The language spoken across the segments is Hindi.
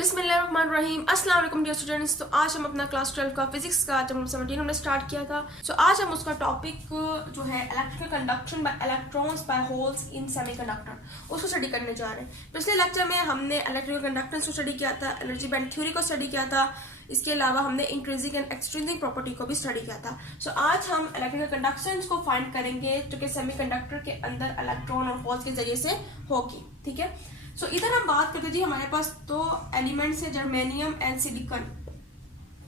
बिस्मिल्लाहिर्रहमानिर्रहीम। अस्सलाम वालेकुम डियर स्टूडेंट्स। तो आज हम अपना क्लास 12 का फिजिक्स का चैप्टर 17 हमने स्टार्ट किया था। सो आज हम उसका टॉपिक जो है electrical conduction bye electrons bye holes in semiconductor उसको स्टडी करने जा रहे हैं। पिछले लेक्चर में हमने इलेक्ट्रिकल कंडक्टेंस को स्टडी किया था, एनर्जी बैंड थ्योरी को स्टडी किया था, इसके अलावा हमने इंट्रिंसिक एंड एक्सट्रिंसिक प्रॉपर्टी को भी स्टडी किया था। सो आज हम इलेक्ट्रिकल कंडक्शन को फाइंड करेंगे जो कि सेमीकंडक्टर के अंदर इलेक्ट्रॉन और होल्स के जरिए से होगी। ठीक है, सो इधर हम बात करते जी हमारे पास दो एलिमेंट्स है, जर्मेनियम एंड सिलिकॉन।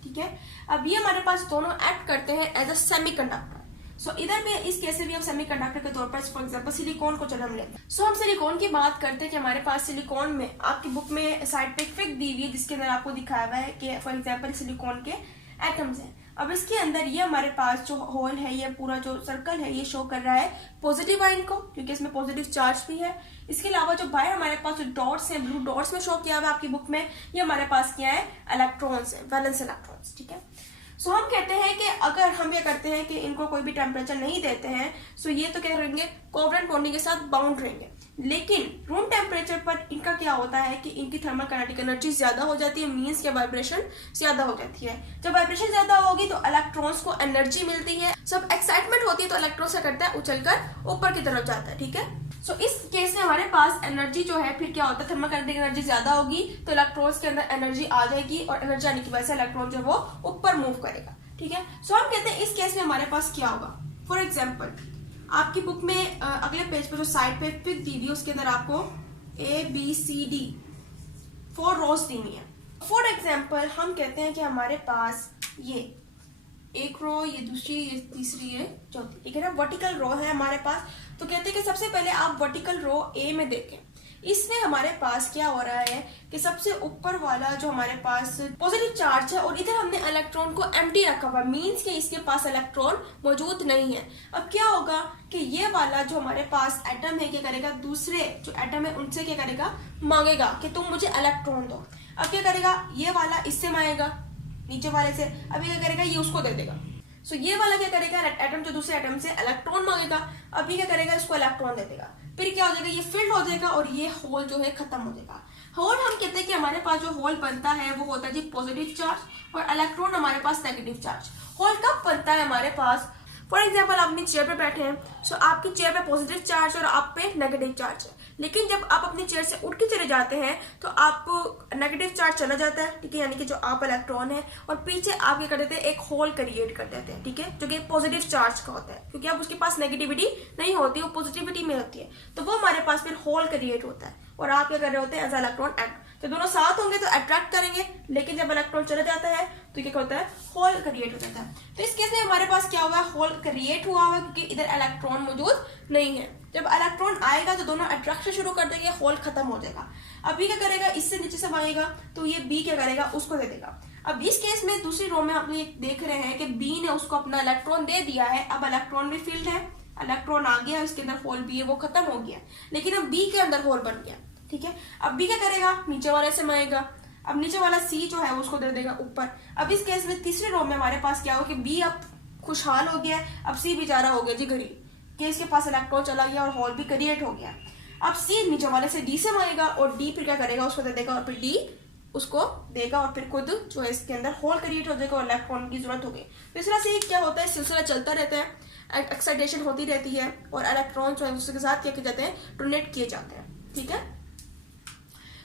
ठीक है, अब ये हमारे पास दोनों एक्ट करते हैं एज अ सेमीकंडक्टर। सो इधर भी इस केस में भी हम सेमीकंडक्टर के तौर पर फॉर एग्जांपल सिलिकॉन को चलो हम लेते हैं। सो हम सिलिकॉन की बात करते हैं कि हमारे पास सिलिकॉन में आपकी बुक में साइड पे एक फिगर दी हुई है जिसके अंदर आपको दिखाया हुआ है कि फॉर एग्जाम्पल सिलिकॉन के एटम्स हैं। अब इसके अंदर ये हमारे पास जो होल है, ये पूरा जो सर्कल है ये शो कर रहा है पॉजिटिव आयन को, क्योंकि इसमें पॉजिटिव चार्ज भी है। इसके अलावा जो बाहर हमारे पास जो डॉट्स हैं, ब्लू डॉट्स में शो किया हुआ है आपकी बुक में, ये हमारे पास क्या है, इलेक्ट्रॉन्स है, वैलेंस इलेक्ट्रॉन्स। ठीक है, सो हम कहते हैं कि अगर हम ये करते हैं कि इनको कोई भी टेम्परेचर नहीं देते हैं, सो ये तो क्या रहेंगे, कोवलेंट बॉन्डिंग के साथ बाउंड रहेंगे। लेकिन रूम टेम्परेचर पर इनका क्या होता है कि इनकी थर्मल काइनेटिक एनर्जी ज्यादा हो जाती है, मींस के वाइब्रेशन ज्यादा हो जाती है। जब वाइब्रेशन ज्यादा होगी तो इलेक्ट्रॉन्स को एनर्जी मिलती है, सब एक्साइटमेंट होती है तो इलेक्ट्रॉन्स क्या करता है, उछलकर ऊपर की तरफ जाता है। ठीक है, सो इस केस में हमारे पास एनर्जी जो है फिर क्या होता है, थर्मल काइनेटिक एनर्जी ज्यादा होगी तो इलेक्ट्रॉन्स के अंदर एनर्जी आ जाएगी और एनर्जी आने की वजह से इलेक्ट्रॉन जो है वो ऊपर मूव करेगा। ठीक है, सो हम कहते हैं इस केस में हमारे पास क्या होगा, फॉर एग्जाम्पल आपकी बुक में अगले पेज पर जो साइड पे पिक दी हुई है उसके अंदर आपको ABCD 4 रोज दी हुई है। फॉर एग्जाम्पल हम कहते हैं कि हमारे पास ये एक रो, ये दूसरी, ये तीसरी, ये चौथी। ठीक है ना, वर्टिकल रो है हमारे पास। तो कहते हैं कि सबसे पहले आप वर्टिकल रो A में देखें, इसमें हमारे पास क्या हो रहा है कि सबसे ऊपर वाला जो हमारे पास पॉजिटिव चार्ज है और इधर हमने इलेक्ट्रॉन को एम्प्टी रखा हुआ, मींस कि इसके पास इलेक्ट्रॉन मौजूद नहीं है। अब क्या होगा कि ये वाला जो हमारे पास एटम है क्या करेगा, दूसरे जो एटम है उनसे क्या करेगा, मांगेगा कि तुम मुझे इलेक्ट्रॉन दो। अब क्या करेगा, ये वाला इससे मांगेगा नीचे वाले से, अब ये क्या करेगा, ये उसको दे देगा। सो ये वाला क्या करेगा, एटम जो दूसरे एटम से इलेक्ट्रॉन मांगेगा, अभी क्या करेगा, इसको इलेक्ट्रॉन दे देगा। फिर क्या हो जाएगा, ये फील्ड हो जाएगा और ये होल जो है खत्म हो जाएगा। होल हम कहते हैं कि हमारे पास जो होल बनता है वो होता है जी पॉजिटिव चार्ज और इलेक्ट्रॉन हमारे पास नेगेटिव चार्ज। होल कब बनता है हमारे पास, फॉर एग्जाम्पल आप अपनी चेयर पे बैठे हैं, सो आपकी चेयर पे पॉजिटिव चार्ज और आप पे नेगेटिव चार्ज है। लेकिन जब आप अपनी चेयर से उठ के चले जाते हैं तो आपको नेगेटिव चार्ज चला जाता है। ठीक है, यानी कि जो आप इलेक्ट्रॉन है और पीछे आप क्या कर देते हैं, एक होल क्रिएट कर देते हैं। ठीक है, जो कि पॉजिटिव चार्ज का होता है, क्योंकि अब उसके पास नेगेटिविटी नहीं होती, वो पॉजिटिविटी में होती है, तो वो हमारे पास फिर होल क्रिएट होता है और आप क्या कर रहे होते हैं, एज इलेक्ट्रॉन एक्ट। तो दोनों साथ होंगे तो अट्रैक्ट करेंगे, लेकिन जब इलेक्ट्रॉन चला जाता है तो क्या होता है, होल क्रिएट हो जाता है। तो इस केस में हमारे पास क्या हुआ, होल क्रिएट हुआ हुआ क्योंकि इधर इलेक्ट्रॉन मौजूद नहीं है। जब इलेक्ट्रॉन आएगा तो दोनों अट्रैक्शन शुरू कर देंगे, होल खत्म हो जाएगा। अब ये क्या करेगा, इससे नीचे से मांगेगा तो ये बी क्या करेगा, उसको दे देगा। अब इस केस में दूसरी रो में हम देख रहे हैं कि बी ने उसको अपना इलेक्ट्रॉन दे दिया है। अब इलेक्ट्रॉन भी फील्ड है, इलेक्ट्रॉन आ गया, इसके अंदर होल बी है वो खत्म हो गया, लेकिन अब बी के अंदर होल बन गया। ठीक है, अब बी क्या करेगा, नीचे वाले से मांगेगा, अब नीचे वाला सी जो है उसको दे देगा ऊपर। अब इस केस में तीसरी रो में हमारे पास क्या हो कि बी अब खुशहाल हो गया, अब सी बेचारा हो गया जी गरीब, कि इसके पास इलेक्ट्रॉन चला गया और होल भी क्रिएट हो गया। अब सी नीचे वाले से डी से मांगेगा और डी फिर क्या करेगा, उसको दे देगा और फिर डी उसको देगा और फिर खुद जो है इसके अंदर होल क्रिएट हो जाएगा और इलेक्ट्रॉन की जरूरत होगी। तो इस तरह से क्या होता है, सिलसिला चलता रहता है, एक्साइटेशन होती रहती है और इलेक्ट्रॉन जो है उसके साथ क्या किए जाते हैं, डोनेट किए जाते हैं। ठीक है,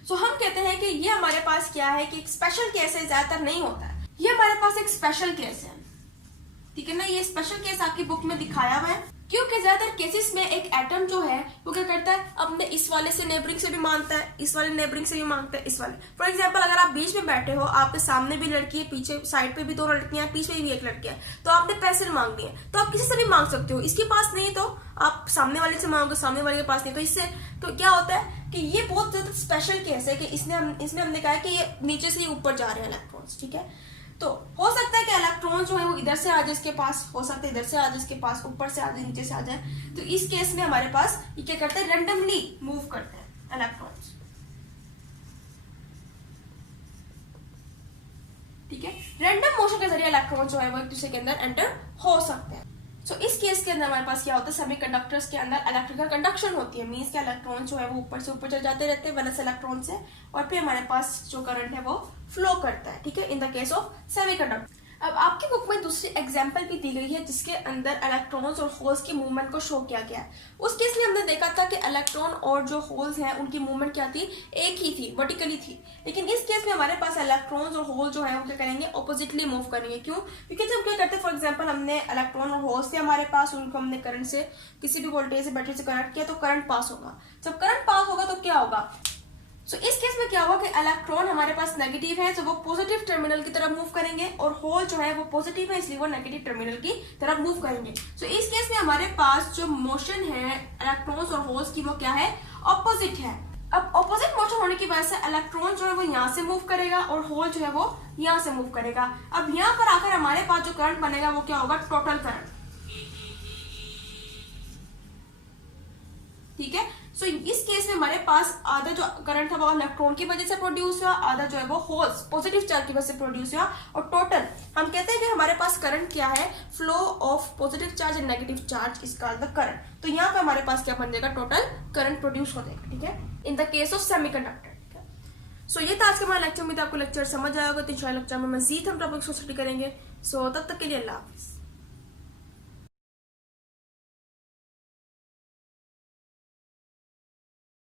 सो हम कहते हैं कि ये हमारे पास क्या है कि एक स्पेशल केस है, ज्यादातर नहीं होता है, ये हमारे पास एक स्पेशल केस है। ठीक है ना, ये स्पेशल केस आपकी बुक में दिखाया हुआ है, क्योंकि ज्यादातर केसेस में एक एटम जो है वो क्या करता है, अपने इस वाले से नेबरिंग से भी मांगता है, इस वाले नेबरिंग से भी मांगता है, इस वाले। फॉर एग्जांपल अगर आप बीच में बैठे हो, आपके सामने भी लड़की है, पीछे साइड पे भी दो लड़कियां हैं, पीछे भी एक लड़की है, तो आपने पेंसिल मांगनी है तो आप किसी से भी मांग सकते हो। इसके पास नहीं तो आप सामने वाले से मांगोगे, सामने वाले के पास नहीं तो इससे। तो क्या होता है कि ये बहुत ज्यादा स्पेशल केस है कि इसमें हमने कहा है कि ये नीचे से ही ऊपर जा रहे हैं इलेक्ट्रॉन्स। ठीक है, तो हो सकता है कि इलेक्ट्रॉन जो है वो इधर से आ जाए इसके पास, हो सकता है इधर से आ जाए इसके पास, ऊपर से आ जाए, नीचे से आ जाए। तो इस केस में हमारे पास ये क्या करते हैं, रैंडमली मूव करते हैं इलेक्ट्रॉन्स। ठीक है, रैंडम मोशन के जरिए इलेक्ट्रॉन जो है वो एक दूसरे के अंदर एंटर हो सकते हैं। सो इस केस के अंदर हमारे पास क्या होता है, सेमीकंडक्टर्स के अंदर इलेक्ट्रिकल कंडक्शन होती है, मींस के इलेक्ट्रॉन जो है वो ऊपर से ऊपर चल जाते रहते हैं वैलेंस इलेक्ट्रॉन से, और फिर हमारे पास जो करंट है वो फ्लो करता है, ठीक है, in the case of semiconductor. अब आपकी बुक में दूसरी एग्जांपल भी दी गई है जिसके अंदर इलेक्ट्रॉन्स और होल्स की मूवमेंट को शो किया गया है। उस केस में हमने देखा था कि इलेक्ट्रॉन और जो होल्स हैं उनकी मूवमेंट क्या थी, एक ही थी, वर्टिकली थी। लेकिन इस केस में हमारे पास इलेक्ट्रॉन्स और होल जो है वो क्या करेंगे, ऑपोजिटली मूव करेंगे। क्यों? क्योंकि जब क्या करते हैं, फॉर एग्जाम्पल हमने इलेक्ट्रॉन और होल्स थे हमारे पास, उनको हमने करंट से, किसी भी वोल्टेज से, बैटरी से कनेक्ट किया तो करंट पास होगा। जब करंट पास होगा तो क्या होगा, सो इस केस में क्या हुआ कि इलेक्ट्रॉन हमारे पास नेगेटिव है तो वो पॉजिटिव टर्मिनल की तरफ मूव करेंगे, और होल जो है वो पॉजिटिव है इसलिए वो नेगेटिव टर्मिनल की तरफ मूव करेंगे। सो इस केस में हमारे पास जो मोशन है इलेक्ट्रॉन्स और होल्स की वो क्या है, ऑपोजिट है। अब ऑपोजिट मोशन होने की वजह से इलेक्ट्रॉन जो है वो यहाँ से मूव करेगा और होल जो है वो यहाँ से मूव करेगा। अब यहाँ पर आकर हमारे पास जो करंट बनेगा वो क्या होगा, टोटल करंट, ठीक है। सो इस केस में हमारे पास आधा जो करंट था वो इलेक्ट्रॉन की वजह से प्रोड्यूस हुआ, आधा जो है वो होल्स पॉजिटिव चार्ज की वजह से प्रोड्यूस हुआ, और टोटल हम कहते हैं कि हमारे पास करंट क्या है, flow of positive charge and negative charge is called the current. तो यहाँ पे हमारे पास क्या बन जाएगा, टोटल करंट प्रोड्यूस हो जाएगा, ठीक है, in the case of semiconductor. So ये था आज का हमारा लेक्चर। उम्मीद आपको लेक्चर समझ आया होगा, तो इंशाल्लाह लेक्चर में मजीद हम टॉपिक्स को स्टडी करेंगे। सो तब तक के लिए अल्लाह हाफिज़।